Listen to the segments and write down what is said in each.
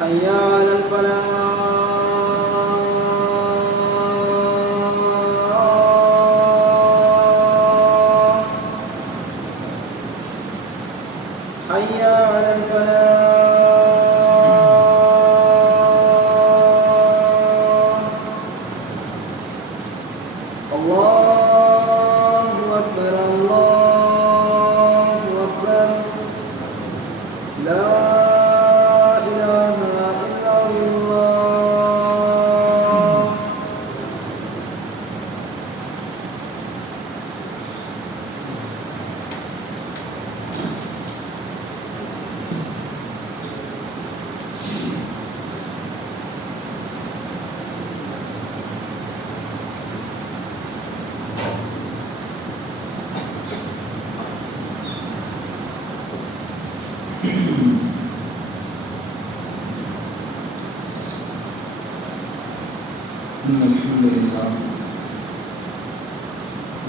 حي على الفلاح حي على الفلاح الله أكبر الله أكبر لا إله إلا الله إن الحمد لله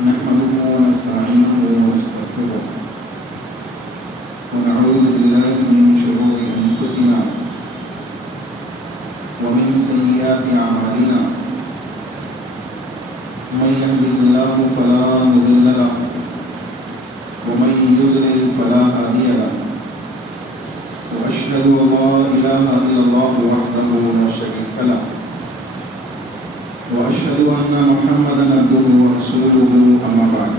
نحمده ونستعينه ونستغفره ونعوذ بالله من شرور أنفسنا ومن سيئات أعمالنا من يهده الله فلا مضل له ومن يضلل فلا هادي له وأشهد أن لا إله إلا الله وحده لا شريك له وأشهد أن محمدًا عبده ورسوله أما بعد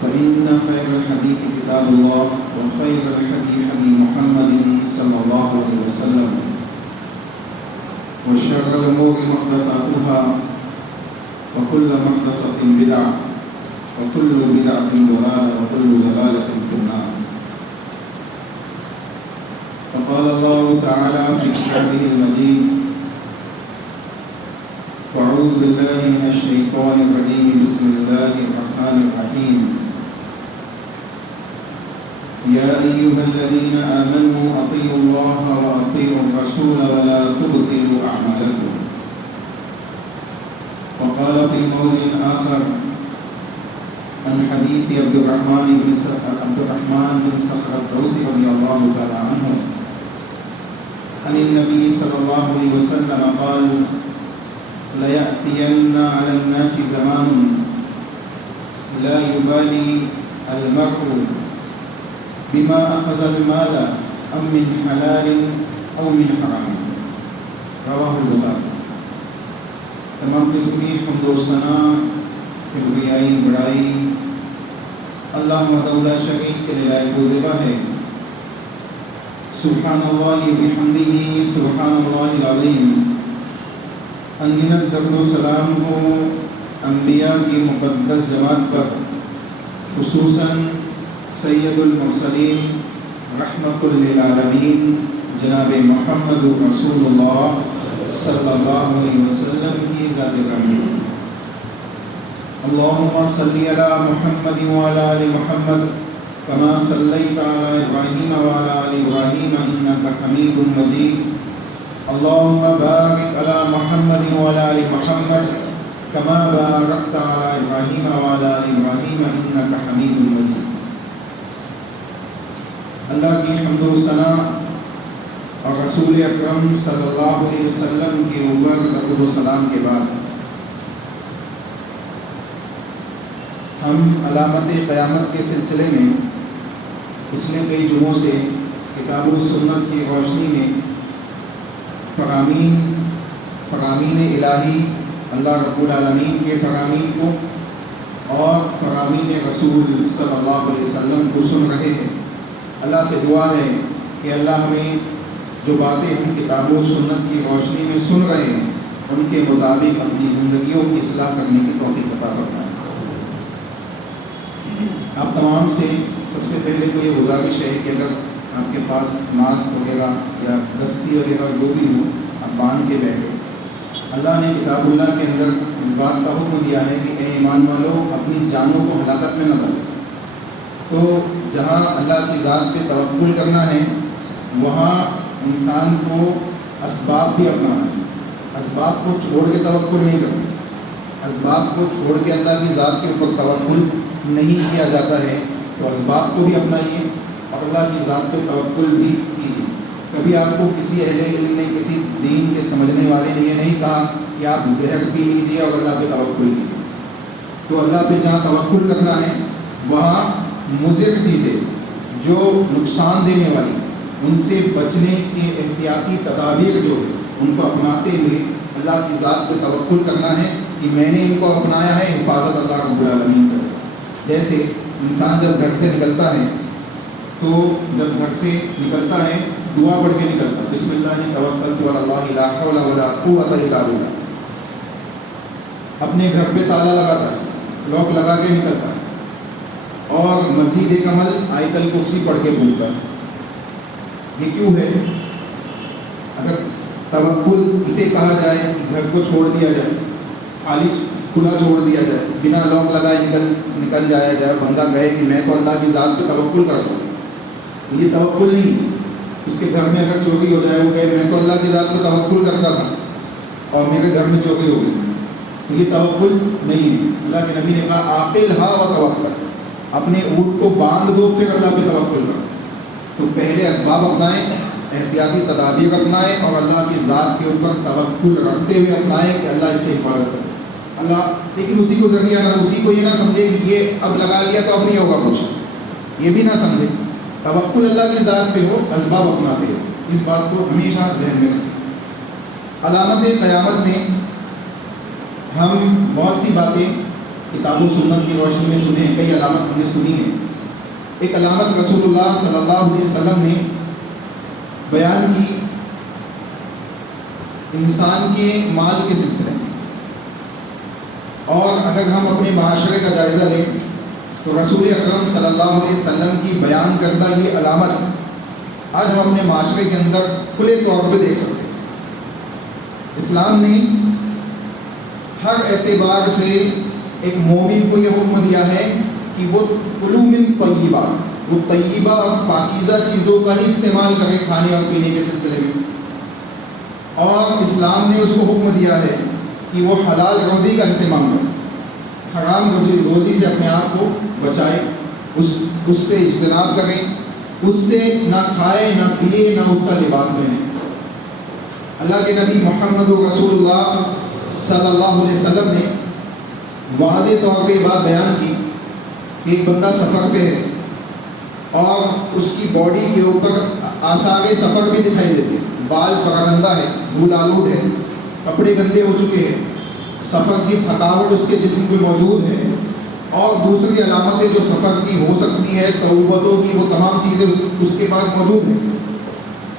فإن خير الحديث كتاب الله وخير الهدي هدي محمد صلى الله عليه وسلم وشر الأمور محدثاتها وكل محدثة بدعة وكل بدعة ضلالة وكل ضلالة في النار. فقال الله تعالى في كتابه المجيد أعوذ بالله من الشيطان الرجيم بسم الله الرحمن الرحيم يا أيها الذين آمنوا أطيعوا الله وأطيعوا الرسول ولا تبطلوا أعمالكم. وقال في موضع آخر عن حديث عبد الرحمن بن صخر الدوسي رضي الله تعالى عنه عن النبي صلى الله عليه وسلم قال ليأتين على الناس زمان لا يبالي المرء بما أخذ المال أم من حلال أو من حرام. رواہ البخاری. تمام قسم کی حمد و ثنا کبریائی بڑائی اللہ وحدہ لا شریک کے لیے لائق و زیبا ہے. سبحان اللہ بحمدہ سبحان اللہ العظیم. انگنت درد و سلام ہو انبیاء کی مقدس جماعت پر، خصوصاً سید المرسلین رحمۃ للعالمین جناب محمد رسول اللہ صلی اللہ علیہ وسلم کی ذات گرامی. اللہم صلی علی محمد وعلی آل محمد کما صلیت علی ابراہیم وعلی آل ابراہیم انک حمید مجید. اللهم بارك على محمد وعلى آل محمد كما باركت على إبراهيم وعلى آل إبراهيم إنك حميد مجيد. اللہ کی حمد و ثنا اور رسول اکرم صلی اللہ علیہ وسلم کے اوپر درود و سلام کے بعد ہم علامت قیامت کے سلسلے میں پچھلے کئی جمعوں سے کتاب و سنت کی روشنی میں فرامین الہی اللہ رب العالمین کے فرامین کو اور فرامین رسول صلی اللہ علیہ وسلم کو سن رہے ہیں. اللہ سے دعا ہے کہ اللہ ہمیں جو باتیں ہم کتاب و سنت کی روشنی میں سن رہے ہیں ان کے مطابق اپنی زندگیوں کی اصلاح کرنے کی توفیق عطا فرمائے. آپ تمام سے سب سے پہلے تو یہ گزارش ہے کہ اگر آپ کے پاس ماسک وغیرہ یا دستی وغیرہ جو بھی ہو آپ باندھ کے بیٹھے. اللہ نے کتاب اللہ کے اندر اس بات کا حکم دیا ہے کہ اے ایمان والو اپنی جانوں کو ہلاکت میں نہ ڈالو. تو جہاں اللہ کی ذات پہ توکل کرنا ہے وہاں انسان کو اسباب بھی اپنانا ہے. اسباب کو چھوڑ کے توکل نہیں کرنا. اسباب کو چھوڑ کے اللہ کی ذات کے اوپر توکل نہیں کیا جاتا ہے. تو اسباب کو بھی اپنائیے اور اللہ کی ذات پہ توکل بھی کیجیے. کبھی آپ کو کسی اہل علم نے، کسی دین کے سمجھنے والے نے یہ نہیں کہا کہ آپ زہر پی لیجیے اور اللہ پہ توکل کیجیے. تو اللہ پہ جہاں توکل کرنا ہے وہاں مضر چیزیں جو نقصان دینے والی ان سے بچنے کے احتیاطی تدابیر جو ہے ان کو اپناتے ہوئے اللہ کی ذات پہ توکل کرنا ہے کہ میں نے ان کو اپنایا ہے، حفاظت اللہ رب العالمین کرے. جیسے انسان جب گھر سے نکلتا ہے تو جب گھر سے نکلتا ہے دعا پڑھ کے نکلتا ہے، بسم اللہ توکلت علی اللہ لا حول ولا قوت الا باللہ. اپنے گھر پہ تالا لگاتا ہے، لاک لگا کے نکلتا ہے اور مزید ایک عمل آیت الکرسی پڑھ کے بولتا ہے. یہ کیوں ہے؟ اگر توکل اسے کہا جائے کہ گھر کو چھوڑ دیا جائے، خالی کھلا چھوڑ دیا جائے، بنا لاک لگائے نکل جایا جائے، بندہ کہے کہ میں تو اللہ کی ذات پہ توکل کرتا ہوں، یہ توکل نہیں. اس کے گھر میں اگر چوری ہو جائے، وہ کہے میں تو اللہ کی ذات پہ توکل کرتا تھا اور میرے گھر میں چوری ہو گئی، تو یہ توکل نہیں ہے. اللہ کے نبی نے کہا عاقل ہا و توکل، اپنے اونٹ کو باندھ دو پھر اللہ پہ توکل کرو. تو پہلے اسباب اپنائیں، احتیاطی تدابیر اپنائیں اور اللہ کی ذات کے اوپر توکل رکھتے ہوئے اپنائیں کہ اللہ اس سے حفاظت کرے. اللہ لیکن اسی کو ذریعہ نہ، اسی کو یہ نہ سمجھے کہ یہ اب لگا لیا تو اب نہیں ہوگا کچھ، یہ بھی نہ سمجھے. توکل اللہ کی ذات پہ ہو، اسباب اپناتے ہو. اس بات کو ہمیشہ ذہن میں رکھیں. علامت قیامت میں ہم بہت سی باتیں کتاب و سنت کی روشنی میں سنے ہیں، کئی علامت ہم نے سنی ہیں. ایک علامت رسول اللہ صلی اللہ علیہ وسلم نے بیان کی انسان کے مال کے سلسلے میں. اور اگر ہم اپنے معاشرے کا جائزہ لیں تو رسول اکرم صلی اللہ علیہ وسلم کی بیان کردہ یہ علامت آج ہم اپنے معاشرے کے اندر کھلے طور پہ دیکھ سکتے ہیں. اسلام نے ہر اعتبار سے ایک مومن کو یہ حکم دیا ہے کہ وہ کلوا من طیبات، وہ طیبہ اور پاکیزہ چیزوں کا ہی استعمال کرے کھانے اور پینے کے سلسلے میں. اور اسلام نے اس کو حکم دیا ہے کہ وہ حلال روزی کا اہتمام کرے، حرام روزی سے اپنے آپ کو بچائے، اس سے اجتناب کریں، اس سے نہ کھائے نہ پیے نہ اس کا لباس پہنے. اللہ کے نبی محمد رسول اللہ صلی اللہ علیہ وسلم نے واضح طور پہ یہ بات بیان کی کہ ایک بندہ سفر پہ ہے اور اس کی باڈی کے اوپر آثار سفر بھی دکھائی دیتے ہیں، بال پراگندہ ہے، دھول آلود ہے، کپڑے گندے ہو چکے ہیں، سفر کی تھکاوٹ اس کے جسم پہ موجود ہے، اور دوسری علامتیں جو سفر کی ہو سکتی ہے، صعوبتوں کی، وہ تمام چیزیں اس کے پاس موجود ہیں.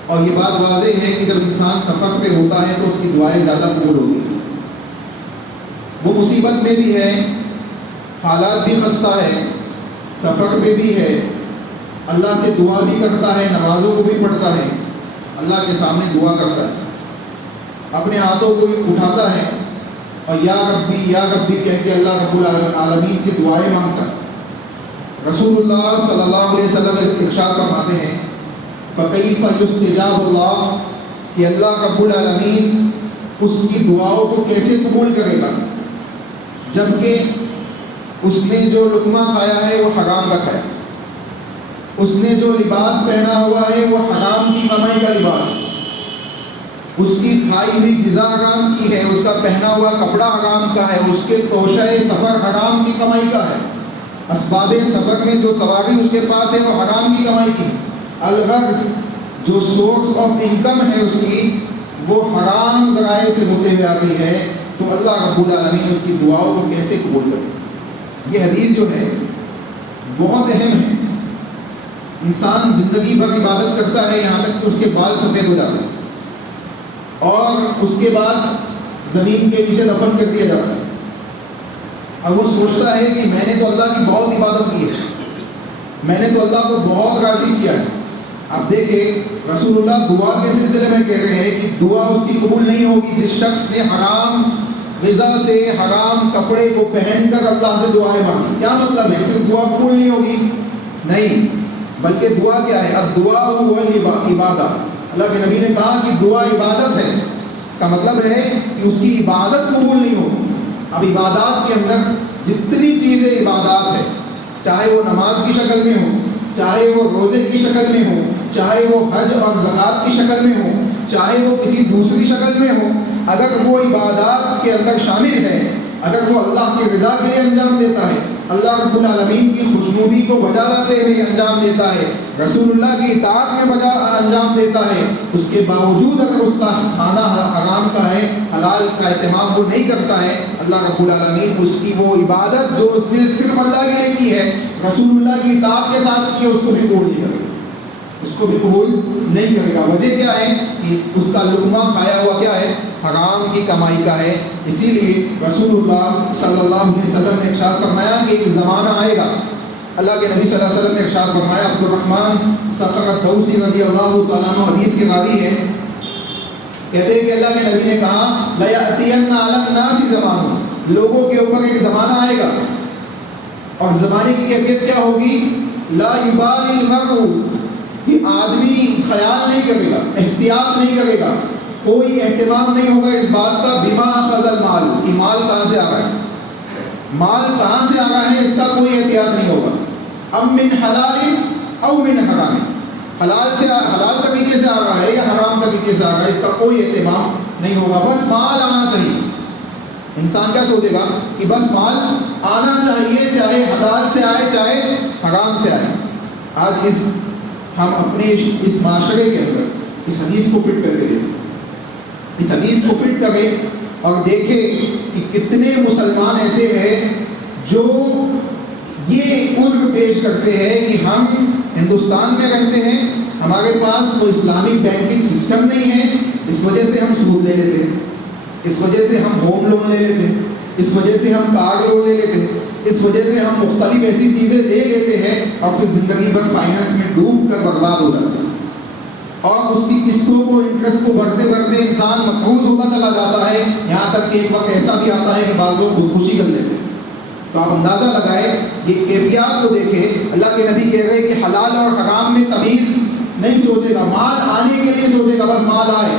اور یہ بات واضح ہے کہ جب انسان سفر پہ ہوتا ہے تو اس کی دعائیں زیادہ قبول ہوتی ہیں. وہ مصیبت میں بھی ہے، حالات بھی خستہ ہے، سفر پہ بھی ہے، اللہ سے دعا بھی کرتا ہے، نمازوں کو بھی پڑھتا ہے، اللہ کے سامنے دعا کرتا ہے، اپنے ہاتھوں کو اٹھاتا ہے اور یا ربی کہہ کے اللہ رب العالمین سے دعائیں مانگتا ہے. رسول اللہ صلی اللہ علیہ وسلم ارشاد فرماتے ہیں فَكَيْفَ يُسْتَجَابُ اللَّهُ کہ اللہ رب العالمین اس کی دعاؤں کو کیسے قبول کرے گا جبکہ اس نے جو لقمہ کھایا ہے وہ حرام کا کھایا، اس نے جو لباس پہنا ہوا ہے وہ حرام کی کمائی کا لباس، اس کی کھائی ہوئی غذا حرام کی ہے، اس کا پہنا ہوا کپڑا حرام کا ہے، اس کے توشہ سفر حرام کی کمائی کا ہے، اسباب سفر میں جو سواری اس کے پاس ہے وہ حرام کی کمائی کی، الغرض جو سورس آف انکم ہے اس کی وہ حرام ذرائع سے ہوتے ہوئے آ گئی ہے. تو اللہ رب العالمین اس کی دعاؤں کو کیسے قبول کرے؟ یہ حدیث جو ہے بہت اہم ہے. انسان زندگی بھر عبادت کرتا ہے یہاں تک کہ اس کے بال سفید ہو جاتے ہیں اور اس کے بعد زمین کے نیچے دفن کر دیا جاتا ہے. اب وہ سوچتا ہے کہ میں نے تو اللہ کی بہت عبادت کی ہے، میں نے تو اللہ کو بہت راضی کیا ہے. آپ دیکھیں رسول اللہ دعا کے سلسلے میں کہہ رہے ہیں کہ دعا اس کی قبول نہیں ہوگی جس شخص نے حرام غذا سے حرام کپڑے کو پہن کر اللہ سے دعائیں مانگی. کیا مطلب ہے؟ صرف دعا قبول نہیں ہوگی؟ نہیں، بلکہ دعا کیا ہے؟ الدعاء هو العبادہ. اللہ کے نبی نے کہا کہ دعا عبادت ہے. اس کا مطلب ہے کہ اس کی عبادت قبول نہیں ہوگی. اب عبادات کے اندر جتنی چیزیں عبادات ہے، چاہے وہ نماز کی شکل میں ہو، چاہے وہ روزے کی شکل میں ہو، چاہے وہ حج اور زکوٰۃ کی شکل میں ہو، چاہے وہ کسی دوسری شکل میں ہو، اگر وہ عبادات کے اندر شامل ہے، اگر وہ اللہ کی رضا کے لیے انجام دیتا ہے، اللہ رب العالمین کی خوشنودی کو بجا لاتے ہوئے انجام دیتا ہے، رسول اللہ کی اطاعت میں بجا انجام دیتا ہے، اس کے باوجود اگر اس کا کھانا حرام کا ہے، حلال کا اہتمام وہ نہیں کرتا ہے، اللہ رب العالمین اس کی وہ عبادت جو اس نے صرف اللہ کے لیے کی ہے، رسول اللہ کی اطاعت کے ساتھ کی ہے، اس کو بھی قبول نہیں کرے گا، اس کو بھی قبول نہیں کرے گا۔ وجہ کیا ہے کہ اس کا لقمہ کھایا ہوا کیا ہے؟ حرام کی کمائی کا ہے۔ اسی لیے رسول اللہ صلی اللہ علیہ وسلم نے ارشاد فرمایا کہ ایک زمانہ آئے گا، اللہ کے نبی صلی اللہ علیہ وسلم نے ارشاد فرمایا، عبد الرحمن صخر الدوسی رضی اللہ تعالیٰ عنہ حدیث کے راوی ہے، کہتے ہیں کہ اللہ کے نبی نے کہا لَيَأْتِيَنَّ عَلَى النَّاسِ زَمَانٌ، لوگوں کے اوپر ایک زمانہ آئے گا، اور زمانے کی کیفیت کیا ہوگی؟ لا يُبَالِي الْمَرْءُ، کہ آدمی خیال نہیں کرے گا، احتیاط نہیں کرے گا، کوئی اہتمام نہیں ہوگا اس بات کا بما اخذ المال، کہ مال کہاں سے آ رہا ہے، مال کہاں سے آ رہا ہے، اس کا کوئی احتیاط نہیں ہوگا، ام من حلال او من حرام، حلال سے حلال طریقے سے آ رہا ہے یا حرام طریقے سے آ رہا ہے، اس کا کوئی اہتمام نہیں ہوگا، بس مال آنا چاہیے۔ انسان کیا سوچے گا کہ بس مال آنا چاہیے، چاہے حلال سے آئے چاہے حرام سے آئے۔ آج ہم اپنے اس معاشرے کے اندر اس حدیث کو فٹ کر کے دیکھیں، اس حدیث کو فٹ کریں اور دیکھیں کہ کتنے مسلمان ایسے ہیں جو یہ عذر پیش کرتے ہیں کہ ہم ہندوستان میں رہتے ہیں، ہمارے پاس کوئی اسلامک بینکنگ سسٹم نہیں ہے، اس وجہ سے ہم سود لے لیتے ہیں، اس وجہ سے ہم ہوم لون لے لیتے ہیں، اس وجہ سے ہم کار لون لے لیتے ہیں، اس وجہ سے ہم مختلف ایسی چیزیں لے لیتے ہیں اور پھر زندگی بھر فائنانس میں ڈوب کر برباد ہو جاتے ہیں، اور اس کی قسطوں کو انٹرسٹ کو بڑھتے بڑھتے انسان مقروض ہوتا چلا جاتا ہے، یہاں تک کہ ایک وقت ایسا بھی آتا ہے کہ بعض لوگ خودکشی کر لیتے ہیں۔ تو آپ اندازہ لگائیں، یہ کیفیات کو دیکھیں، اللہ کے نبی کہہ رہے کہ حلال اور حرام میں تمیز نہیں سوچے گا، مال آنے کے لیے سوچے گا، بس مال آئے۔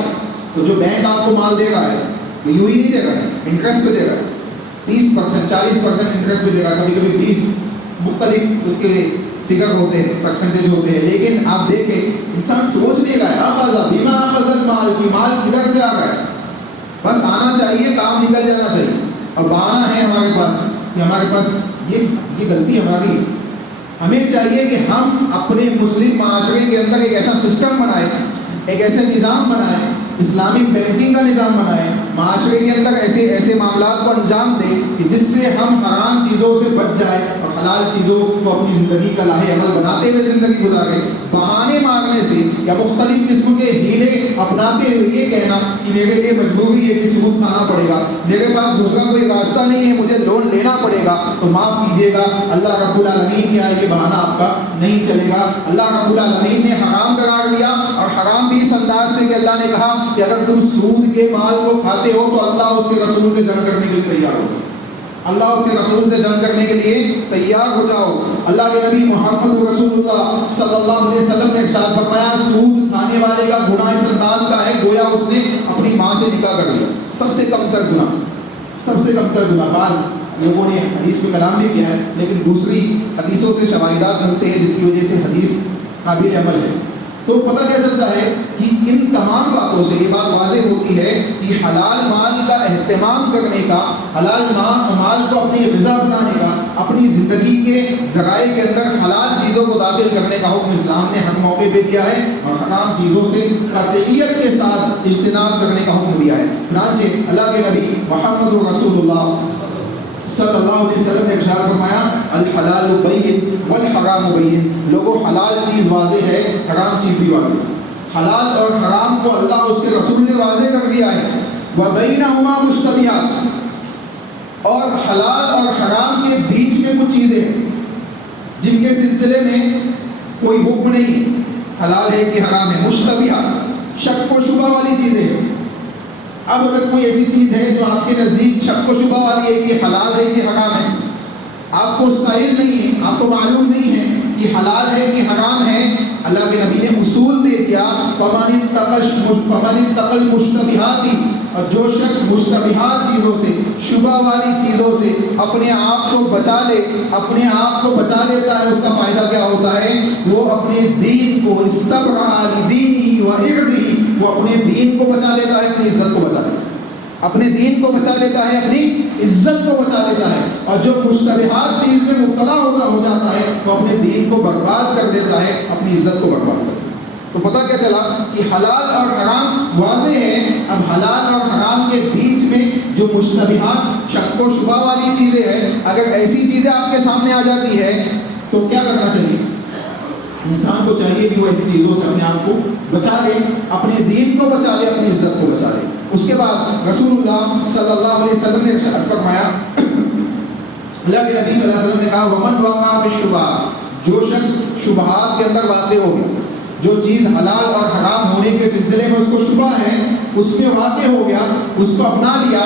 تو جو بینک آپ کو مال دے رہا ہے وہ یوں ہی نہیں دے رہا ہے، انٹرسٹ پہ دے رہا ہے، 30% 40% انٹرسٹ پہ دے رہا ہے، کبھی کبھی 20، مختلف اس کے فگر ہوتے ہیں، پرسنٹیج ہوتے ہیں، لیکن آپ دیکھیں انسان سوچ نہیں رہا ہے اخذ بما اخذ المال، کی مال کدھر سے آ رہا ہے، بس آنا چاہیے، کام نکل جانا چاہیے، اور بہانہ ہے ہمارے پاس کہ ہمارے پاس یہ غلطی ہماری ہے۔ ہمیں چاہیے کہ ہم اپنے مسلم معاشرے کے اندر ایک ایسا سسٹم بنائیں، ایک ایسے نظام بنائیں، اسلامک بینکنگ کا نظام بنائیں، معاشرے کے اندر ایسے معاملات کو انجام دیں کہ جس سے ہم حرام چیزوں سے بچ جائیں اور حلال چیزوں کو اپنی زندگی کا لاہ عمل بناتے ہوئے زندگی گزاریں۔ بہانے مارنے سے یا مختلف قسم کے ہیلے اپناتے ہوئے یہ کہنا کہ میرے لیے مجبوری ہے کہ سود کھانا پڑے گا، میرے پاس دوسرا کوئی راستہ نہیں ہے، مجھے لون لینا پڑے گا، تو معاف کیجیے گا، اللہ رب العالمین کیا ہے یہ بہانہ آپ کا نہیں چلے گا۔ اللہ رب العالمین نے حرام قرار دیا، اور حرام بھی اس انداز سے کہ اللہ نے کہا کہ اگر تم سود کے مال کو کھاتے ہو تو اللہ اس کے رسول سے جنگ کرنے کے لیے تیار ہو، اللہ اس کے رسول سے جنگ کرنے کے لیے تیار ہو جاؤ۔ اللہ کے نبی محمد رسول اللہ صلی اللہ علیہ وسلم نے ارشاد فرمایا سود کھانے والے کا گناہ اس انداز کا ہے گویا اس نے اپنی ماں سے نکاح کر لیا، سب سے کم تر گناہ، سب سے کم تر گناہ۔ بعض لوگوں نے حدیث پہ کلام بھی کیا ہے، لیکن دوسری حدیثوں سے شواہدات ملتے ہیں جس کی وجہ سے حدیث قابل عمل ہے۔ تو پتہ کیا چلتا ہے کہ ان تمام باتوں سے یہ بات واضح ہوتی ہے کہ حلال مال کا اہتمام کرنے کا، حلال مال کو اپنی غذا بنانے کا، اپنی زندگی کے ذرائع کے اندر حلال چیزوں کو داخل کرنے کا حکم اسلام نے ہر موقع پہ دیا ہے، اور حرام چیزوں سے قطعیت کے ساتھ اجتناب کرنے کا حکم دیا ہے۔ چنانچہ اللہ کے نبی محمد رسول اللہ صلی اللہ علیہ وسلم نے ارشاد فرمایا الحلال بین والحرام بین، لوگوں حلال چیز واضح ہے، حرام چیز بھی واضح ہے، حلال اور حرام کو اللہ اس کے رسول نے واضح کر دیا ہے۔ وبینہما مشتبہات، اور حلال اور حرام کے بیچ میں کچھ چیزیں ہیں جن کے سلسلے میں کوئی حکم نہیں، حلال ہے کہ حرام ہے، مشتبہات شک و شبہ والی چیزیں ہیں۔ اب اگر کوئی ایسی چیز ہے جو آپ کے نزدیک شک و شبہ والی ہے کہ حلال ہے کہ حرام ہے، آپ کو اس کا علم نہیں ہے، آپ کو معلوم نہیں ہے کہ حلال ہے کہ حرام ہے، اللہ کے نبی نے اصول دے دیا فمن اتقى المشتبهات، اور جو شخص مشتبہات چیزوں سے، شبہ والی چیزوں سے اپنے آپ کو بچا لے، اپنے آپ کو بچا لیتا ہے، اس کا فائدہ کیا ہوتا ہے؟ وہ اپنے دین کو استبرأ لدینہ و عرضہ، وہ اپنے دین کو بچا لیتا ہے، اپنی عزت کو بچا لیتا ہے، اپنے دین کو بچا لیتا ہے، اپنی عزت کو بچا لیتا ہے۔ اور جو مشتبہات چیز میں مبتلا ہو جاتا ہے وہ اپنے دین کو برباد کر دیتا ہے، اپنی عزت کو برباد کر دیتا ہے۔ تو پتہ کیا چلا کہ حلال اور حرام واضح ہے۔ اب حلال اور حرام کے بیچ میں جو مشتبہات، شک و شبہ والی چیزیں ہیں، اگر ایسی چیزیں آپ کے سامنے آ جاتی ہے تو کیا کرنا چاہیے؟ انسان کو چاہیے کہ وہ ایسی چیزوں سے اپنے آپ کو بچا لے، اپنے دین کو بچا لے، اپنی عزت کو بچا لے۔ اس کے بعد رسول اللہ صلی اللہ علیہ وسلم نے ارشاد فرمایا، اللہ کے نبی صلی اللہ علیہ وسلم نے کہا ومن وقع فی الشبہات، جو شخص شبہات کے اندر واقع ہو گیا، جو چیز حلال اور حرام ہونے کے سلسلے میں اس کو شبہ ہے، اس میں واقع ہو گیا، اس کو اپنا لیا،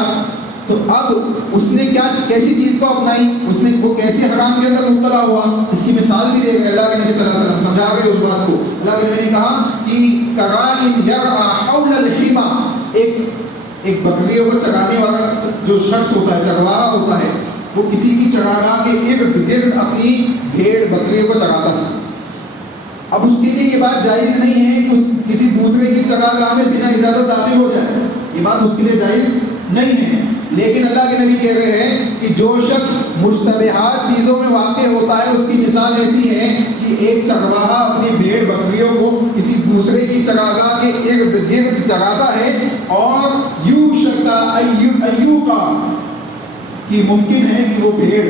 تو اب اس نے کیسی چیز کو اپنائی، اس نے وہ کیسے حرام کے اندر مبتلا ہوا، اس کی مثال بھی دے گئے اللہ کے نبی صلی اللہ علیہ وسلم، سمجھا گئے اس بات کو۔ اللہ کے نبی نے کہا کہ کراء یرعى حول الحمى، ایک بکریوں کو چرانے والا جو شخص ہوتا ہے، چرواہا ہوتا ہے، وہ کسی کی چراگاہ کے ارد گرد اپنی بھیڑ بکریوں کو چراتا ہے۔ اب اس کے لیے یہ بات جائز نہیں ہے کہ کسی دوسرے کی چراگاہ میں بنا اجازت داخل ہو جائے، یہ بات اس کے لیے جائز نہیں ہے۔ لیکن اللہ کے نبی کہہ رہے ہیں کہ جو شخص مشتبہات چیزوں میں واقع ہوتا ہے، اس کی مثال ایسی ہے کہ ایک چرواہا اپنی بھیڑ بکریوں کو کسی دوسرے کی چراگاہ کے ارد گرد چراتا ہے، اور ایوکا کہ ممکن ہے کہ وہ بھیڑ،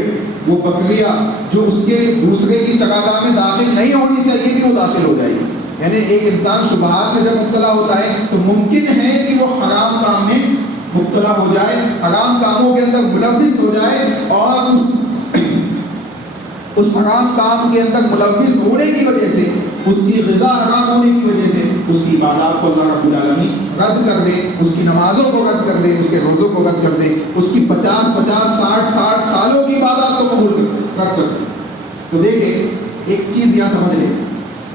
وہ بکریاں جو اس کے دوسرے کی چراگاہ میں داخل نہیں ہونی چاہیے کہ وہ داخل ہو جائے گی۔ یعنی ایک انسان شبہات میں جب مبتلا ہوتا ہے تو ممکن ہے کہ وہ حرام کام میں مبتلا ہو جائے، حرام کاموں کے اندر ملوث ہو جائے، اور اس حرام کام کے اندر ملوث ہونے کی وجہ سے، اس کی غذا حرام ہونے کی وجہ سے اس کی عبادات کو اللہ رب العالمین رد کر دے، اس کی نمازوں کو رد کر دے، اس کے روزوں کو رد کر دے، اس کی 50 60 سالوں کی عبادات کو قبول رد کر دے۔ تو دیکھیں ایک چیز یہاں سمجھ لیں،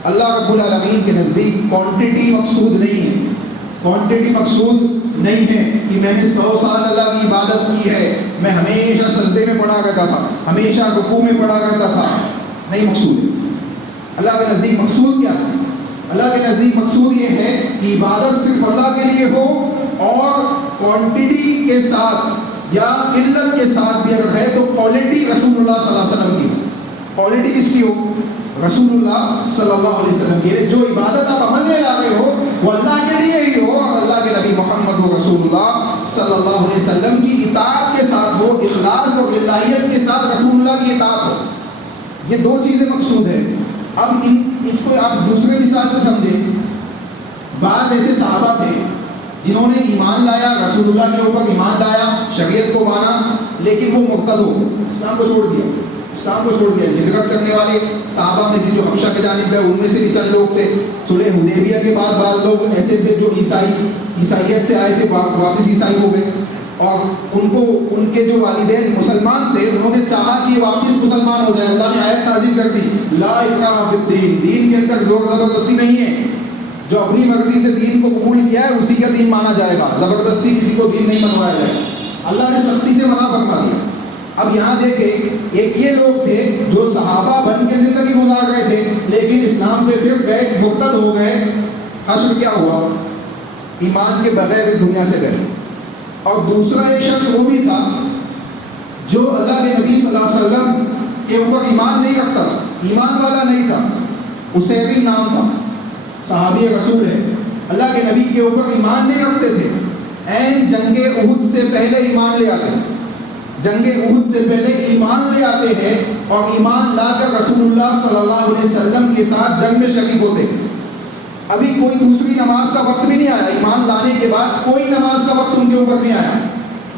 اللہ رب العالمین کے نزدیک کوانٹٹی مقصود نہیں ہے، کوانٹٹی مقصود نہیں ہے کہ میں نے 100 سال اللہ کی عبادت کی ہے، میں ہمیشہ سجدے میں پڑا کرتا تھا، ہمیشہ رکوع میں پڑا کرتا تھا، نہیں مقصود ہے۔ اللہ کے نزدیک مقصود کیا ہے؟ اللہ کے نزدیک مقصود یہ ہے کہ عبادت صرف اللہ کے لیے ہو، اور کوانٹٹی کے ساتھ یا قلت کے ساتھ بھی اگر ہے تو کوالٹی رسول اللہ صلی اللہ علیہ وسلم کی ہو۔ کوالٹی کس کی ہو؟ رسول اللہ صلی اللہ علیہ وسلم کی۔ جو عبادت آپ عمل میں لا رہے ہو وہ اللہ کے لیے ہی ہو، اور اللہ کے نبی محمد رسول اللہ صلی اللہ علیہ وسلم کی اطاعت کے ساتھ ہو، اخلاص اور للہیت کے ساتھ رسول اللہ کی اطاعت ہو۔ یہ دو چیزیں مقصود ہے۔ اب اس کو آپ دوسرے مثال سے سمجھیں، بعض ایسے صحابہ تھے جنہوں نے ایمان لایا، رسول اللہ کے اوپر ایمان لایا، شریعت کو مانا، لیکن وہ مرتد ہو، اسلام کو چھوڑ دیا، اسلام کو چھوڑ دیا۔ ہجرت کرنے والے صحابہ میں سے جو حبشہ کی جانب گئے ان میں سے بھی چند لوگ تھے۔ صلح حدیبیہ کے بعد بعض لوگ ایسے تھے جو عیسائیت سے آئے تھے، واپس عیسائی ہو گئے، اور ان کے جو والدین مسلمان تھے انہوں نے چاہا کہ واپس مسلمان ہو جائے۔ اللہ نے آیت نازل کر دی، لا اکراہ فی الدین، دین کے اندر زور زبردستی نہیں ہے، جو اپنی مرضی سے دین کو قبول کیا ہے اسی کا دین مانا جائے گا، زبردستی کسی کو دین نہیں منوایا جائے گا۔ اللہ نے سختی سے منع فرما دیا۔ اب یہاں دیکھیں، ایک یہ لوگ تھے جو صحابہ بن کے زندگی گزار رہے تھے، لیکن اسلام سے پھر گئے، مرتد ہو گئے، حشر کیا ہوا؟ ایمان کے بغیر اس دنیا سے گئے۔ اور دوسرا ایک شخص وہ بھی تھا جو اللہ کے نبی صلی اللہ علیہ وسلم کے اوپر ایمان نہیں رکھتا تھا، ایمان والا نہیں تھا، اسیرین نام تھا، صحابی رسول ہے، اللہ کے نبی کے اوپر ایمان نہیں رکھتے تھے، عین جنگ احد سے پہلے ایمان لے آتے ہیں، جنگ احد سے پہلے ایمان لے آتے ہیں، اور ایمان لا کر رسول اللہ صلی اللہ علیہ وسلم کے ساتھ جنگ میں شریک ہوتے ہیں۔ ابھی کوئی دوسری نماز کا وقت بھی نہیں آیا، ایمان لانے کے بعد کوئی نماز کا وقت ان کے اوپر نہیں آیا،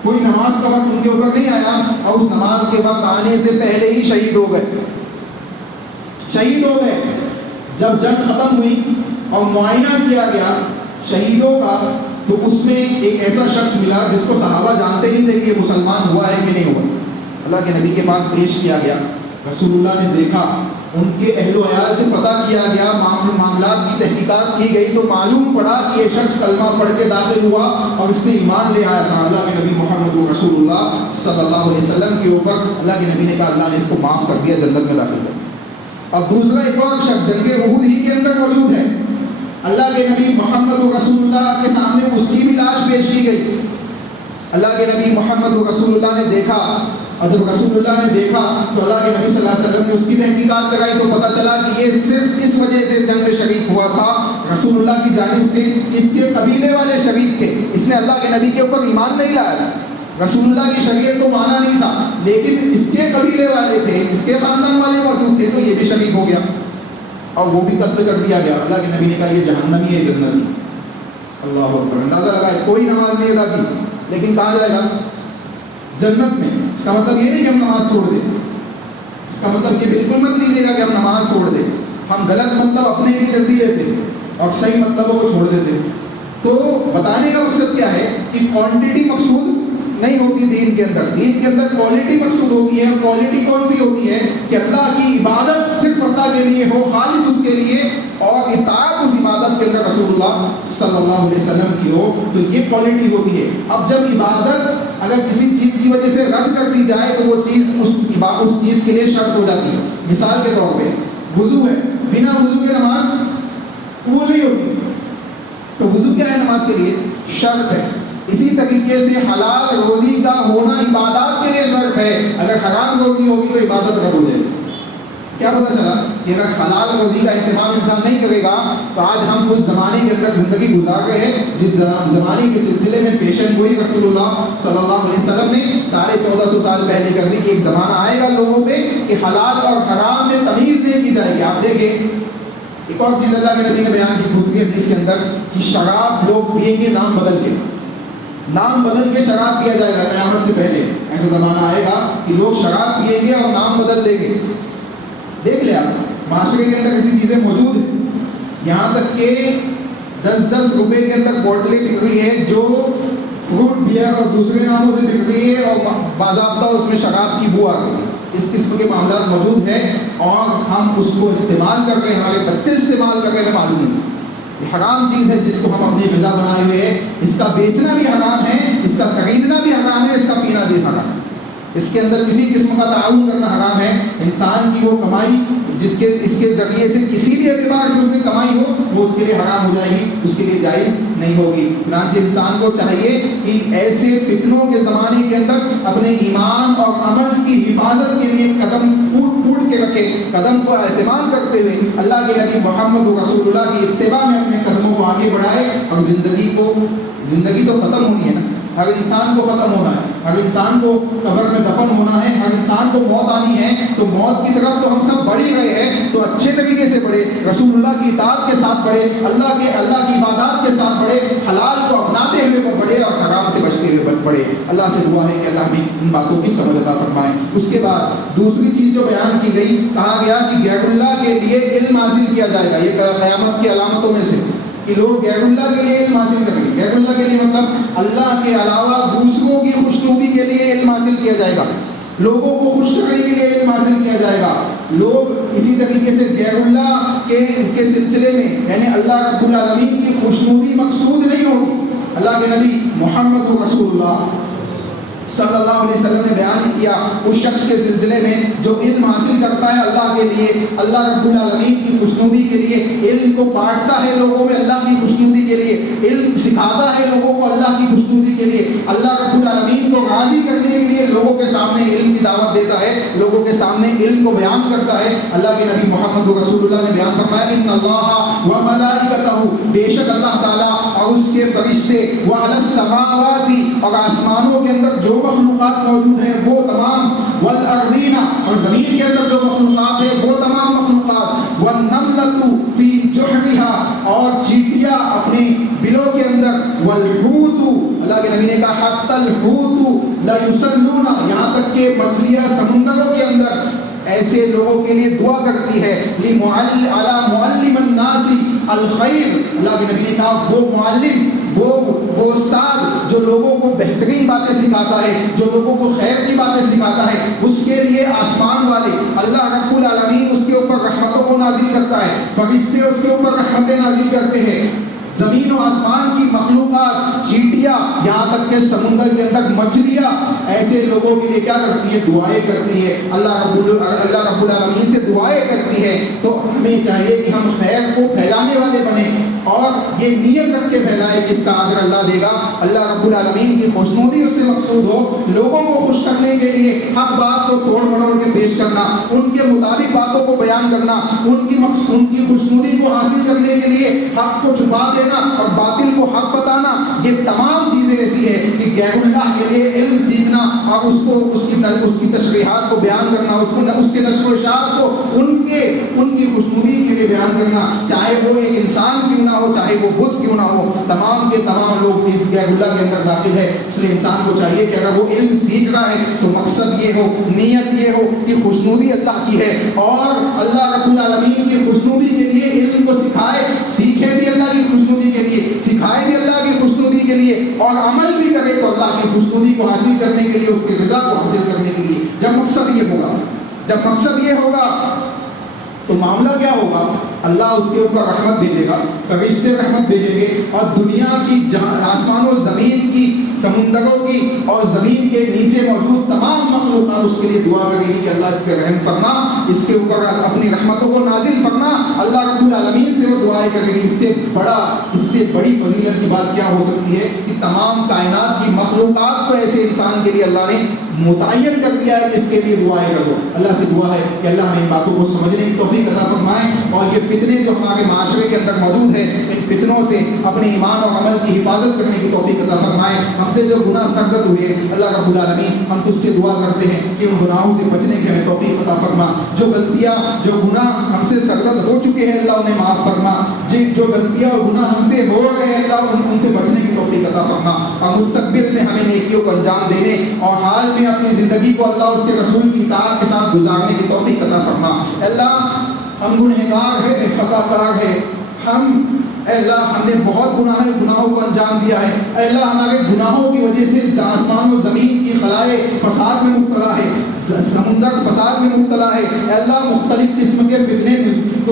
کوئی نماز کا وقت ان کے اوپر نہیں آیا، اور اس نماز کے وقت آنے سے پہلے ہی شہید ہو گئے، شہید ہو گئے۔ جب جنگ ختم ہوئی اور معائنہ کیا گیا شہیدوں کا، تو اس میں ایک ایسا شخص ملا جس کو صحابہ جانتے نہیں تھے کہ یہ مسلمان ہوا ہے کہ نہیں ہوا۔ اللہ کے نبی کے پاس پیش کیا گیا، رسول اللہ نے دیکھا، ان کے اہل و عیال سے پتہ کیا گیا، معاملات کی تحقیقات کی گئی تو معلوم پڑا کہ یہ شخص کلمہ پڑھ کے داخل ہوا اور اس نے ایمان لے آیا تھا اللہ کے نبی محمد رسول اللہ صلی اللہ علیہ وسلم کے اوپر۔ اللہ کے نبی نے کہا اللہ نے اس کو معاف کر دیا، جنت میں داخل کر۔ اور دوسرا ایک اور شخص جنگ احد ہی کے اندر موجود ہے، اللہ کے نبی محمد رسول اللہ کے سامنے اس کی بھی لاش پیش کی گئی۔ اللہ کے نبی محمد رسول اللہ نے دیکھا، اور جب رسول اللہ نے دیکھا تو اللہ کے نبی صلی اللہ علیہ وسلم نے اس کی تحقیقات کرائی تو پتہ چلا کہ یہ صرف اس وجہ سے جنگ میں شریک ہوا تھا، رسول اللہ کی جانب سے اس کے قبیلے والے شریک تھے، اس نے اللہ کے نبی کے اوپر ایمان نہیں لایا تھا، رسول اللہ کی شریعت کو مانا نہیں تھا، لیکن اس کے قبیلے والے تھے، اس کے خاندان والے موجود تھے تو یہ بھی شریک ہو گیا اور وہ بھی قتل کر دیا گیا۔ اللہ کے نبی نے کہا یہ جہنمی ہے، جنتی۔ اللہ اکبر، اندازہ لگائے کوئی نماز نہیں ادا کی لیکن کہا جائے گا جنت میں۔ اس کا مطلب یہ نہیں کہ ہم نماز چھوڑ دیں، اس کا مطلب یہ بالکل مت لیجیے گا کہ ہم نماز چھوڑ دیں، ہم غلط مطلب اپنے لیے جلدی لیتے اور صحیح مطلبوں کو چھوڑ دیتے۔ تو بتانے کا مقصد کیا ہے کہ کوانٹٹی مقصود نہیں ہوتی دین کے اندر، دین کے اندر کوالٹی مقصود ہوتی ہے۔ کوالٹی کون سی ہوتی ہے کہ اللہ کی عبادت صرف اللہ کے لیے ہو، خالص اس کے لیے، اور اطاعت اس عبادت کے اندر رسول اللہ صلی اللہ علیہ وسلم کی ہو، تو یہ کوالٹی ہوتی ہے۔ اب جب عبادت اگر کسی چیز کی وجہ سے رد کر دی جائے تو وہ چیز اس چیز کے لیے شرط ہو جاتی ہے۔ مثال کے طور پہ وضو ہے، بنا وضو کے نماز قبول نہیں ہوتی، تو وضو کیا ہے نماز کے لیے؟ شرط ہے۔ اسی طریقے سے حلال روزی کا ہونا عبادات کے لیے شرط ہے، اگر حرام روزی ہوگی تو عبادت رد ہو جائے گی۔ کیا پتہ چلا کہ اگر حلال روزی کا اہتمام انسان نہیں کرے گا تو آج ہم اس زمانے کے اندر زندگی گزار رہے ہیں جس زمانے کے سلسلے میں پیشن گوئی رسول اللہ صلی اللہ علیہ وسلم نے 1450 سال پہلے کر دی کہ ایک زمانہ آئے گا لوگوں پہ کہ حلال اور حرام میں تمیز نہیں کی جائے گی۔ آپ دیکھیں ایک اور چیز اللہ کے نبی نے بیان کی دوسری حدیث کے اندر کہ شراب لوگ پیئیں گے نام بدل کے شراب پیا جائے گا۔ قیامت سے پہلے ایسا زمانہ آئے گا کہ لوگ شراب پیئیں گے اور نام بدل دیں گے۔ دیکھ لیں آپ معاشرے کے اندر ایسی چیزیں موجود ہیں، یہاں تک کہ 10 روپے کے اندر بوٹلیں بک رہی ہیں جو فروٹ بیئر اور دوسرے ناموں سے بک رہی ہے اور باضابطہ اس میں شراب کی بو آ گئی۔ اس قسم کے معاملات موجود ہیں اور ہم اس کو استعمال کر رہے ہیں، ہمارے بچے استعمال کر رہے ہیں، معلوم نہیں۔ یہ حرام چیز ہے جس کو ہم اپنی غذا بنائے ہوئے ہیں، اس کا بیچنا بھی حرام ہے، اس کا خریدنا بھی حرام ہے، اس کا پینا بھی حرام ہے، اس کے اندر کسی قسم کا تعاون کرنا حرام ہے۔ انسان کی وہ کمائی اس کے ذریعے سے کسی بھی اعتبار سے اس کی کمائی ہو وہ اس کے لیے حرام ہو جائے گی، اس کے لیے جائز نہیں ہوگی۔ چنانچہ انسان کو چاہیے کہ ایسے فتنوں کے زمانے کے اندر اپنے ایمان اور عمل کی حفاظت کے لیے قدم پھوٹ کے رکھے، قدم کو اہتمام کرتے ہوئے اللہ کے نبی محمد رسول اللہ کی اتباع میں اپنے قدموں کو آگے بڑھائے۔ اور زندگی تو ختم ہونی ہے نا، ہر انسان کو ختم ہونا ہے، ہر انسان کو قبر میں دفن ہونا ہے، ہر انسان کو موت آنی ہے، تو موت کی طرف تو ہم سب بڑھ ہی رہے ہیں، تو اچھے طریقے سے بڑھے، رسول اللہ کی اطاعت کے ساتھ بڑھے، اللہ کی عبادات کے ساتھ بڑھے، حلال کو اپناتے ہوئے بڑھے اور حرام سے بچتے ہوئے بڑھے۔ اللہ سے دعا ہے کہ اللہ ہمیں ان باتوں کی سمجھ عطا فرمائے۔ اس کے بعد دوسری چیز جو بیان کی گئی، کہا گیا کہ غیر اللہ کے لیے علم حاصل کیا جائے گا۔ یہ قیامت کی علامتوں میں سے کہ لوگ غیر اللہ کے لیے علم حاصل کریں گے۔ غیر اللہ کے لیے مطلب اللہ کے علاوہ دوسروں کی خوشنودی کے لیے علم حاصل کیا جائے گا، لوگوں کو خوش کرنے کے لیے علم حاصل کیا جائے گا۔ لوگ اسی طریقے سے غیر اللہ کے سلسلے میں یعنی اللہ رب العالمین کی خوشنودی مقصود نہیں ہوگی۔ اللہ کے نبی محمد رسول اللہ صلی اللہ علیہ وسلم نے بیان کیا اس شخص کے سلسلے میں جو علم حاصل کرتا ہے اللہ کے لیے، اللہ رب العالمین کی خوشنودی کے لیے، علم کو بانٹتا ہے لوگوں میں اللہ کی خوشنودی کے لیے، علم سکھاتا ہے لوگوں کو اللہ کی خوشنودی کے لیے، اللہ رب العالمین کو راضی کرنے کے لیے لوگوں کے سامنے علم کی دعوت دیتا ہے، لوگوں کے سامنے علم کو بیان کرتا ہے۔ اللہ کے نبی محمد رسول اللہ نے بیان فرمایا ان اللہ و ملائکتہ، بے شک اللہ تعالیٰ اور اس کے فرشتے، وعلی السماوات، اور آسمانوں کے اندر جو مخلوقات موجود ہیں وہ تمام، والارضین، اور زمین کے اندر جو مخلوقات ہیں وہ تمام مخلوقات، والنملۃ فی جحرها، اور چیٹیاں اپنے بلوں کے اندر، والحوت، اللہ کے نبی نے کہا حتی الحوت لا یصلون، یہاں تک کہ مچھلیاں سمندروں کے اندر ایسے لوگوں کے لیے دعا کرتی ہے، معلم الناس الخیر، اللہ کے نبی نے کہا وہ معلم، وہ استاد جو لوگوں کو بہترین باتیں سکھاتا ہے، جو لوگوں کو خیر کی باتیں سکھاتا ہے، اس کے لیے آسمان والے اللہ رب العالمین اس کے اوپر رحمتوں کو نازل کرتا ہے، فرشتے اس کے اوپر رحمتیں نازل کرتے ہیں، زمین و آسمان کی مخلوقات، چیٹیاں، یہاں تک کہ سمندر کے اندر مچھلیاں ایسے لوگوں کے لیے کیا کرتی ہے؟ دعائیں کرتی ہے، اللہ رب العالمین سے دعائیں کرتی ہے۔ تو ہمیں چاہیے کہ ہم خیر کو پھیلانے والے بنیں اور یہ نیت رکھ کے پھیلائے کہ اس کا اجر اللہ دے گا، اللہ رب العالمین کی خوشنودی اس سے مقصود ہو، لوگوں کو خوش کرنے کے لیے حق بات کو توڑ مڑوڑ کے پیش کرنا، ان کے مطابق باتوں کو بیان کرنا، ان کی خوشنودی کو حاصل کرنے کے لیے حق کو چھپا دینا اور باطل کو حق بتانا، یہ تمام چیزیں ایسی ہے کہ غیر اللہ کے لیے علم سیکھنا اور اس کی تشریحات کو بیان کرنا، اس کے نشر و اشاعت کو ان کی خوشنودی کے لیے بیان کرنا، چاہے وہ ایک انسان کیوں نہ ہو، چاہے وہ بت کیوں نہ ہو، تمام کے تمام لوگ اس غیر اللہ کے اندر داخل ہے۔ اس لیے انسان کو چاہیے کہ اگر وہ علم سیکھ رہا ہے تو مقصد یہ ہو، نیت یہ ہو کہ خوشنودی اللہ کی ہے اور اللہ رب العالمین کی خوشنودی کے لیے علم کو سکھائے، سیکھے بھی اللہ کی خوشنودی کے لیے، سکھائے بھی اللہ کی خوشنودی کے لیے اور عمل بھی کرے تو اللہ کی خوشنودی کو حاصل کرنے کے لیے، اس کی رضا کو حاصل کرنے کے لیے۔ جب مقصد یہ ہوگا تو معاملہ کیا ہوگا؟ اللہ اس کے اوپر رحمت بھیجے گا، فرشتے رحمت بھیجیں گے اور دنیا کی آسمان و زمین کی، سمندروں کی اور زمین کے نیچے موجود تمام مخلوقات اس کے لیے دعا کرے گی کہ اللہ اس پہ رحم فرما، اس کے اوپر اپنی رحمتوں کو نازل فرما۔ اللہ رب العالمین سے وہ دعائیں کرے گی۔ اس سے بڑی فضیلت کی بات کیا ہو سکتی ہے کہ تمام کائنات کی مخلوقات کو ایسے انسان کے لیے اللہ نے متعین کر دیا ہے کہ اس کے لیے دعائیں کرو۔ اللہ سے دعا ہے کہ اللہ ہمیں ان باتوں کو سمجھنے کی توفیق عطا فرمائے اور یہ فتنے جو ہمارے معاشرے کے اندر موجود ہیں، ان فتنوں سے اپنے ایمان اور عمل کی حفاظت کرنے کی توفیق عطا فرمائے۔ ہم سے جو گناہ سرزد ہوئے اللہ رب العالمین، ہم تجھ سے دعا کرتے ہیں کہ ان گناہوں سے بچنے کی ہمیں توفیق عطا فرما۔ جو غلطیاں، جو گناہ ہم سے سرزد ہو چکے ہیں اللہ انہیں معاف فرما، جو غلطیاں اور گناہ ہم سے ہو رہے ہیں اللہ ان سے بچنے کی توفیق عطا فرما اور مستقبل میں ہمیں نیکیوں کو انجام دینے اور حال میں اپنی زندگی کو اللہ اس کے رسول کی اطاعت کے ساتھ گزارنے کی توفیق عطا فرما۔ اللہ ہم گنہگار ہیں، خطا کار ہیں، اے اللہ ہم نے بہت گناہوں کو انجام دیا ہے، اے اللہ ہمارے گناہوں کی وجہ سے آسمان و زمین کی خلائق فساد میں مبتلا ہے، سمندر فساد میں مبتلا ہے، اے اللہ مختلف قسم کے فتنے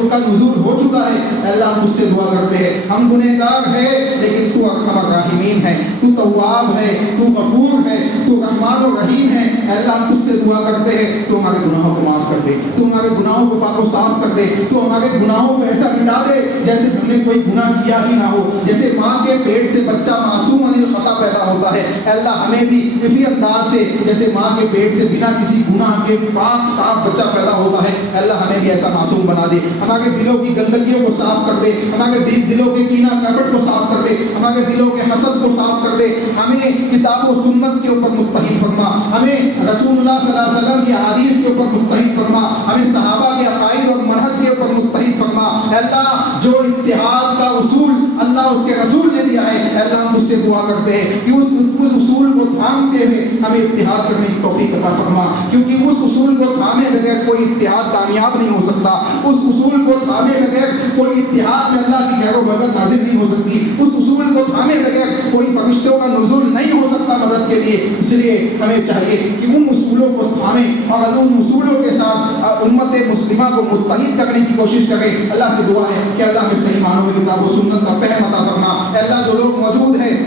کا نزول ہو چکا ہے، اے اللہ ہم اس سے دعا کرتے ہیں، ہم گنہگار ہیں لیکن تو ارحم الراحمین ہے، تو تواب ہے، تو غفور ہے، تو رحمان و رحیم ہے، اے اللہ ہم اس سے دعا کرتے ہیں تو ہمارے گناہوں کو معاف کر دے، تو ہمارے گناہوں کو پاک و صاف کر دے، تو ہمارے گناہوں کو ایسا مٹا دے جیسے ہم نے کوئی گناہ کیا ہی نہ ہو، جیسے ماں کے پیٹ سے بچہ معصوم عن الخطا پیدا ہوتا ہے، اے اللہ ہمیں بھی اسی انداز سے جیسے ماں کے پیٹ سے بنا کسی گناہ کے پاک صاف بچہ پیدا ہوتا ہے، اے اللہ ہمیں بھی ایسا معصوم بنا دے، ہمارے دلوں کی گندگیوں کو صاف کر دے، ہمارے دلوں کے کینہ کپٹ کو صاف کر دے، ہمارے دلوں کے حسد کو صاف کر دے، ہمیں کتاب و سنت کے اوپر متحد فرما، ہمیں رسول اللہ صلی اللہ علیہ وسلم کی احادیث کے اوپر متحد فرما، ہمیں صحابہ کے عقائد اور منہج کے اوپر متحد فرما، اے اللہ جو اتحاد کا اصول اللہ اس کے رسول نے دیا ہے، اے اللہ ہم اس سے دعا کرتے ہیں کہ اس اصول کو تھامتے ہوئے ہمیں اتحاد کرنے کی توفیق عطا فرما، کیونکہ اس اصول کو تھامے بغیر کوئی اتحاد کامیاب نہیں ہو سکتا، اس اصول کو تھامے بغیر کوئی اتحاد میں اللہ کی خیر و برکت نازل نہیں ہو سکتی، اس اصول کو تھامے بغیر کوئی فرشتوں کا نزول نہیں ہو سکتا مدد کے لیے، اس لیے ہمیں چاہیے کہ ان اصولوں کو تھامیں اور ان اصولوں کے ساتھ امت مسلمہ کو متحد کرنے کی کوشش کریں۔ اللہ سے دعا ہے کہ اللہ ہمیں صحیح معنوں میں کتاب و سنت کا فہم عطا فرما، اے اللہ جو لوگ موجود ہیں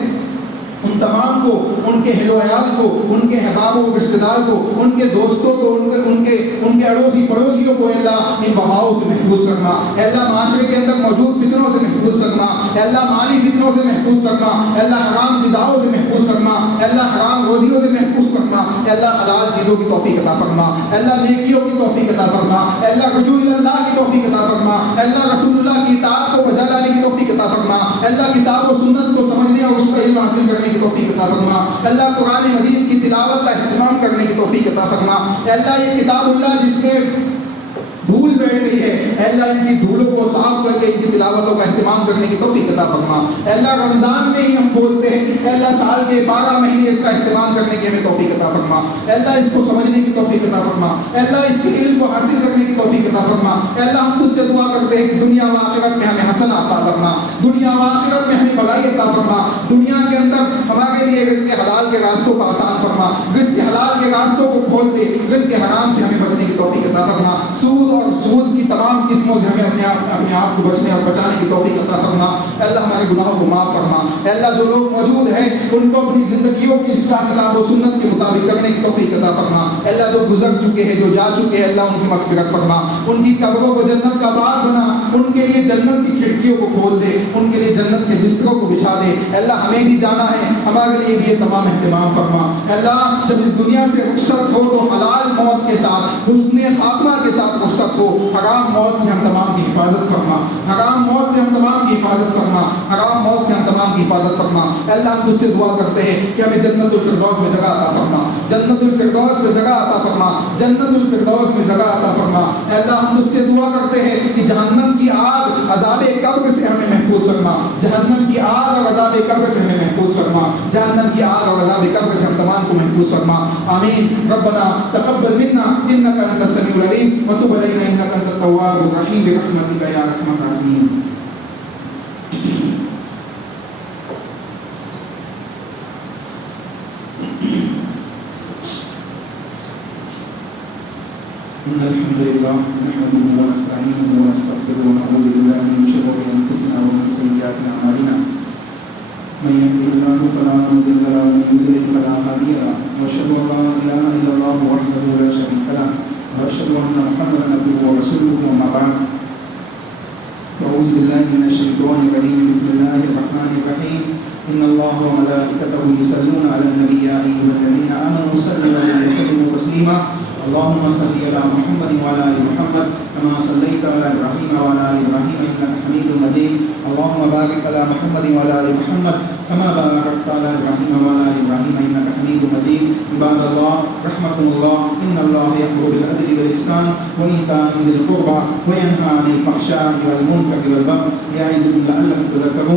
ان تمام کو، ان کے اہل و عیال کو، ان کے احباب و رشتہ دار کو، ان کے دوستوں کو، ان کے اڑوسی پڑوسیوں کو اے اللہ ان وباؤں سے محفوظ کرنا، اے اللہ معاشرے کے اندر موجود فتنوں سے محفوظ کرنا، اے اللہ مالی فتنوں سے محفوظ کرنا، اے اللہ حرام غذاؤں سے محفوظ کرنا، اے اللہ حرام روزیوں سے محفوظ کرنا، اے اللہ حلال چیزوں کی توفیق عطا فرما، اے اللہ نیکیوں کی توفیق عطا فرما، اے اللہ رجوع اللہ کی توفیق عطا فرما، اے اللہ رسول اللہ کی اطاعت کو بجا لانے کی توفیق عطا فرما، اے اللہ کتاب و سنت کو سمجھنے اور اس کا علم حاصل کرنے کی توفیق عطا فرما، اللہ قرآن مجید کی تلاوت کا اہتمام کرنے کی توفیق عطا فرما، اے اللہ یہ کتاب اللہ جس میں دھول بیٹھ گئی ہے، اے اللہ ان کی دھولوں کو صاف کر کے ان کی تلاوتوں کا اہتمام کرنے کی توفیق عطا فرما، اے اللہ رمضان میں ہی ہم بولتے ہیں، اے اللہ سال کے 12 مہینے اس کا اہتمام کرنے کی ہمیں توفیق عطا فرما، اے اللہ اس کو سمجھنے کی توفیق عطا فرما، اے اللہ اس کے علم کو حاصل کرنے کی توفیق عطا فرما، اے اللہ ہم تجھ سے دعا کرتے ہیں کہ دنیا و آخرت میں ہمیں حسن عطا فرما، دنیا و آخرت میں ہمیں بھلائی عطا فرما، لیے رزق حلال کے راستوں کو آسان فرما، رزق حلال کے راستوں کو کھول دے، رزق حرام سے ہمیں بچنے کی توفیق عطا فرما، سود اور سود کی تمام قسموں سے ہمیں اپنے آپ کو بچنے اور بچانے کی توفیق عطا فرما۔ اے اللہ ہمارے گناہوں کو معاف فرما، اے اللہ جو لوگ موجود ہیں ان کو اپنی زندگیوں کی اصلاح کتاب و سنت کے مطابق کرنے کی توفیق عطا فرما۔ اے اللہ جو گزر چکے ہیں، جو جا چکے ہیں، اللہ ان کی مغفرت فرما، ان کی قبروں کو جنت کا باغ بنا، ان کے لیے جنت کی کھڑکیوں کو کھول دے، ان کے لیے جنت کے بستروں کو بچھا دے۔ اے اللہ ہمیں بھی جانا ہے، ہمارے لیے بھی یہ تمام اہتمام فرما۔ اے اللہ جب اس دنیا سے رخصت ہو تو حلال موت کے ساتھ، حسن خاتمہ کے ساتھ رخصت ہو، حرام موت سے ہم تمام کی حفاظت فرما، حرام موت سے ہم تمام کی حفاظت فرما، حرام موت سے ہم تمام کی حفاظت فرما۔ اے اللہ ہم تجھ سے دعا کرتے ہیں کہ ہمیں جنت الفردوس میں جگہ عطا فرما، جنت الفردوس میں جگہ عطا فرما، جنت الفردوس میں جگہ عطا فرما۔ اے اللہ ہم تجھ سے دعا کرتے ہیں کہ جہنم کی آگ عذاب قبر سے ہمیں محفوظ فرما، جہنم کی آگ اور عذاب قبر سے ہمیں محفوظ فرما، جہنم کی آگ اور عذاب قبر سے ہم تمام کو محفوظ فرما۔ آمین۔ ربنا تقبل منا انك انت السميع العليم وتب علينا انك انت التواب الرحيم برحمتك يا ارحم الراحمين۔ إن الحمد لله نحمده ونستعينه ونستغفره ونعوذ بالله من شرور أنفسنا ومن سيئات أعمالنا، من يهده الله فلا مضل له ومن يضلل فلا هادي له، وأشهد أن لا إله إلا الله وحده لا شريك له، وأشهد أن محمدا عبده ورسوله، أما بعد أعوذ بالله من الشيطان الرجيم، بسم الله الرحمن الرحيم، إن الله وملائكته يصلون على النبي يا أيها الذين آمنوا صلوا عليه وسلموا تسليما، اللهم صل على محمد وعلى ال محمد كما صليت على ابراهيم وعلى ال ابراهيم انك حميد مجيد، اللهم بارك على محمد وعلى ال محمد كما باركت على ابراهيم وعلى ال ابراهيم انك حميد مجيد۔ عباد الله رحمكم الله، ان الله يأمر بالعدل والاحسان وايتاء ذي القربى وينهى عن الفحشاء والمنكر والبغي يعظكم لعلكم تذكرون۔